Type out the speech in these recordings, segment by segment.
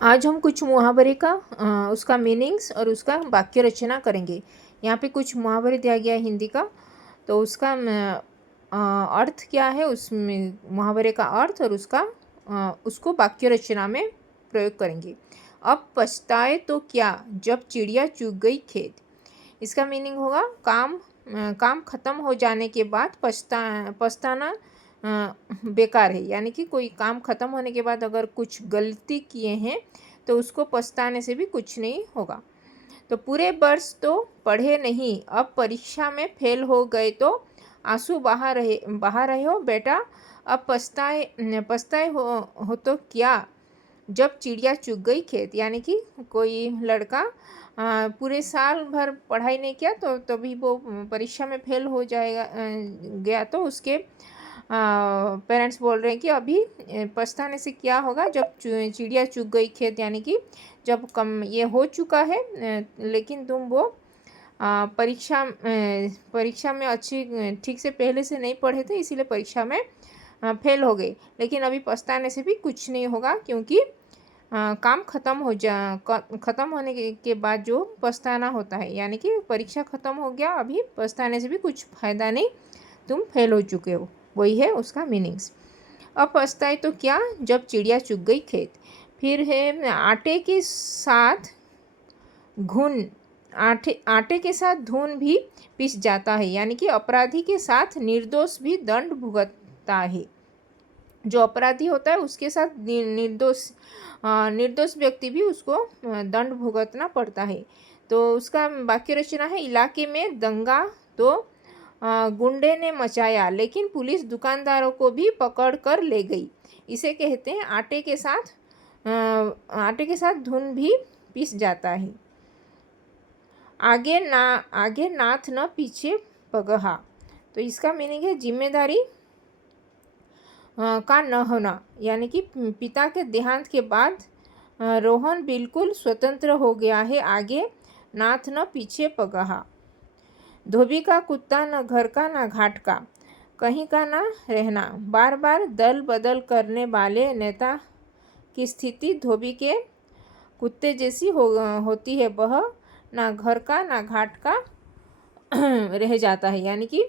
आज हम कुछ मुहावरे का उसका मीनिंग्स और उसका वाक्य रचना करेंगे। यहाँ पे कुछ मुहावरे दिया गया है हिंदी का, तो उसका अर्थ क्या है, उसमें मुहावरे का अर्थ और उसको वाक्य रचना में प्रयोग करेंगे। अब पछताए तो क्या जब चिड़िया चुग गई खेत। इसका मीनिंग होगा काम ख़त्म हो जाने के बाद पछताना बेकार है। यानी कि कोई काम ख़त्म होने के बाद अगर कुछ गलती किए हैं तो उसको पछताने से भी कुछ नहीं होगा। तो पूरे वर्ष तो पढ़े नहीं, अब परीक्षा में फेल हो गए तो आंसू बहा रहे हो बेटा। अब पछताए हो तो क्या जब चिड़िया चुग गई खेत। यानी कि कोई लड़का पूरे साल भर पढ़ाई नहीं किया तो तभी वो परीक्षा में फेल हो गया तो उसके पेरेंट्स बोल रहे हैं कि अभी पछताने से क्या होगा जब चिड़िया चुग गई खेत। यानी कि जब कम ये हो चुका है लेकिन तुम वो परीक्षा में अच्छी ठीक से पहले से नहीं पढ़े थे, इसीलिए परीक्षा में फेल हो गए। लेकिन अभी पछताने से भी कुछ नहीं होगा, क्योंकि काम ख़त्म होने के बाद जो पछताना होता है, यानी कि परीक्षा ख़त्म हो गया, अभी पछताने से भी कुछ फ़ायदा नहीं, तुम फेल हो चुके हो, वही है उसका मीनिंग्स। अब पछताए तो क्या जब चिड़िया चुग गई खेत। फिर है आटे के साथ धुन भी पिस जाता है। यानी कि अपराधी के साथ निर्दोष भी दंड भुगतता है। जो अपराधी होता है उसके साथ निर्दोष व्यक्ति भी उसको दंड भुगतना पड़ता है। तो उसका वाक्य रचना है, इलाके में दंगा तो गुंडे ने मचाया लेकिन पुलिस दुकानदारों को भी पकड़ कर ले गई। इसे कहते हैं आटे के साथ धुन भी पिस जाता है। आगे नाथ न पीछे पगहा। तो इसका मीनिंग है जिम्मेदारी का न होना। यानी कि पिता के देहांत के बाद रोहन बिल्कुल स्वतंत्र हो गया है, आगे नाथ न पीछे पगहा। धोबी का कुत्ता न घर का न घाट का, कहीं का ना रहना। बार बार दल बदल करने वाले नेता की स्थिति धोबी के कुत्ते जैसी होती है, वह ना घर का ना घाट का रह जाता है। यानी कि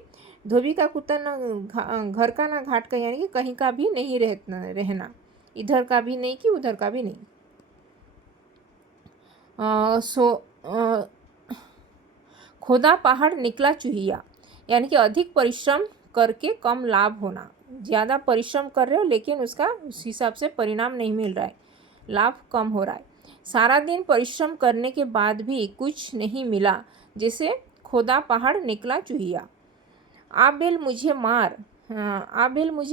धोबी का कुत्ता ना घर का ना घाट का, यानी कि कहीं का भी नहीं रहना, इधर का भी नहीं कि उधर का भी नहीं। खोदा पहाड़ निकला चूहिया। यानी कि अधिक परिश्रम करके कम लाभ होना। ज़्यादा परिश्रम कर रहे हो लेकिन उसका उस हिसाब से परिणाम नहीं मिल रहा है, लाभ कम हो रहा है। सारा दिन परिश्रम करने के बाद भी कुछ नहीं मिला, जैसे खोदा पहाड़ निकला चूहिया। आ बेल मुझे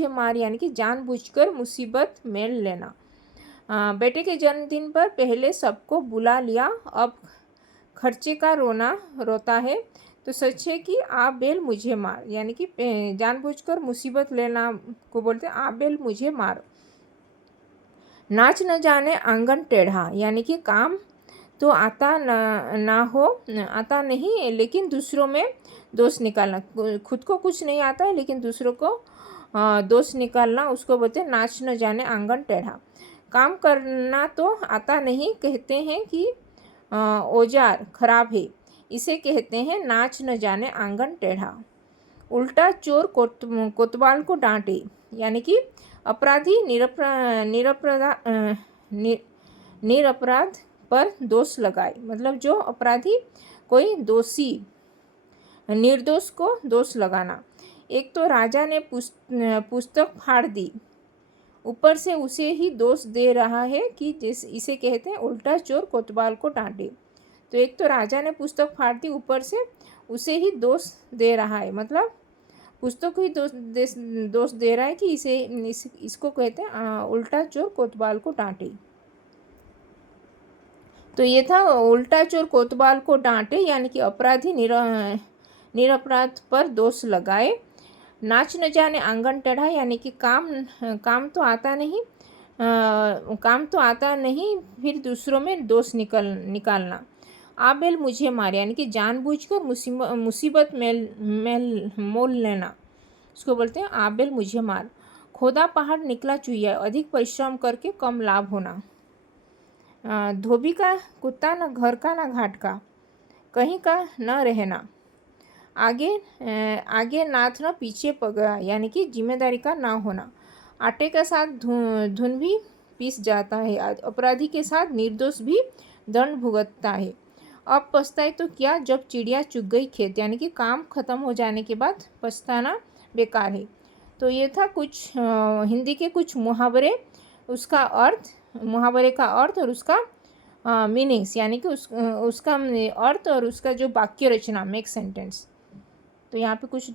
मार, यानी कि जानबूझकर मुसीबत में लेना। बेटे के जन्मदिन पर पहले सबको बुला लिया, अब खर्चे का रोता है। तो सच है कि आ बेल मुझे मार, यानी कि जानबूझकर मुसीबत लेना को बोलते हैं आ बेल मुझे मार। नाच न जाने आंगन टेढ़ा, यानी कि काम तो आता नहीं लेकिन दूसरों में दोष निकालना। खुद को कुछ नहीं आता है लेकिन दूसरों को दोष निकालना, उसको बोलते हैं नाच न जाने आंगन टेढ़ा। काम करना तो आता नहीं, कहते हैं कि औजार खराब है, इसे कहते हैं नाच न जाने आंगन टेढ़ा। उल्टा चोर कोतवाल को डांटे, यानी कि अपराधी निरपराध पर दोष लगाए। मतलब जो अपराधी कोई दोषी निर्दोष को दोष लगाना। एक तो राजा ने पुस्तक फाड़ दी, ऊपर से उसे ही दोष दे रहा है कि इसे कहते हैं उल्टा चोर कोतवाल को डांटे। तो एक तो राजा ने पुस्तक फाड़ दी, ऊपर से उसे ही दोष दे रहा है, मतलब पुस्तक को ही दोष दे रहा है कि इसको कहते हैं उल्टा चोर कोतवाल को डांटे। तो ये था उल्टा चोर कोतवाल को डांटे, यानी कि अपराधी निरपराध पर दोष लगाए। नाच न जाने आंगन टेढ़ा, यानी कि काम तो आता नहीं फिर दूसरों में दोष निकालना। आबेल मुझे मार, यानी कि जानबूझकर मुसीबत में मोल लेना, उसको बोलते हैं आबेल मुझे मार। खोदा पहाड़ निकला चूहिया, अधिक परिश्रम करके कम लाभ होना। धोबी का कुत्ता न घर का न घाट का, कहीं का न रहना, आगे नाथ न पीछे पगड़ा, यानी कि जिम्मेदारी का ना होना। आटे के साथ धुन भी पीस जाता है, अपराधी के साथ निर्दोष भी दंड भुगतता है। अब पछताए तो क्या जब चिड़िया चुग गई खेत, यानी कि काम खत्म हो जाने के बाद पछताना बेकार है। तो ये था कुछ हिंदी के कुछ मुहावरे, उसका अर्थ, मुहावरे का अर्थ और उसका मीनिंग्स, यानी कि उसका अर्थ और उसका जो वाक्य रचना, मेक सेंटेंस। तो यहाँ पे कुछ